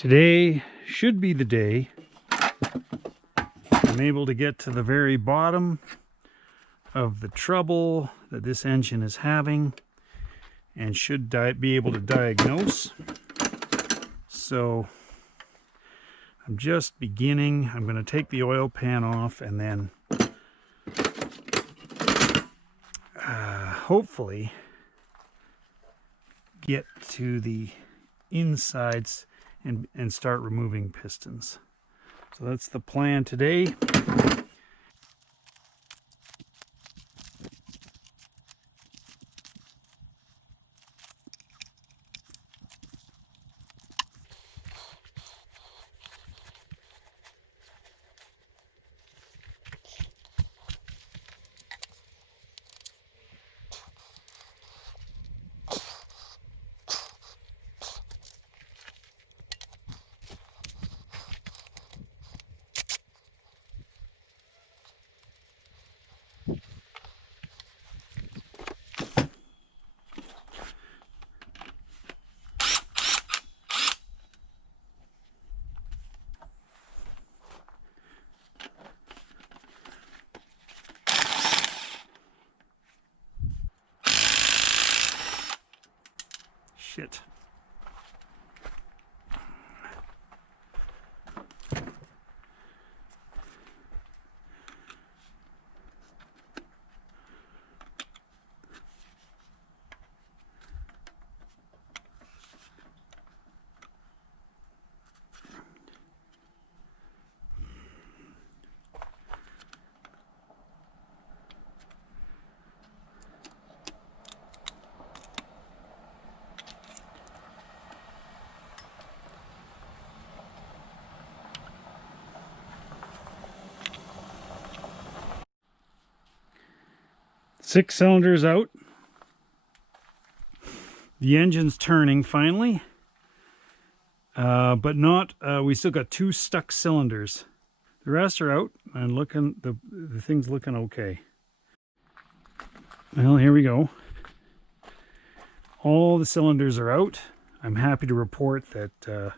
Today should be the day I'm able to get to the very bottom of the trouble that this engine is having and should be able to diagnose. So I'm just beginning. I'm going to take the oil pan off and then hopefully get to the insides and start removing pistons. So that's the plan today. Shit. Six cylinders out. The engine's turning finally, but not. We still got two stuck cylinders. The rest are out and looking. The thing's looking okay. Well, here we go. All the cylinders are out. I'm happy to report that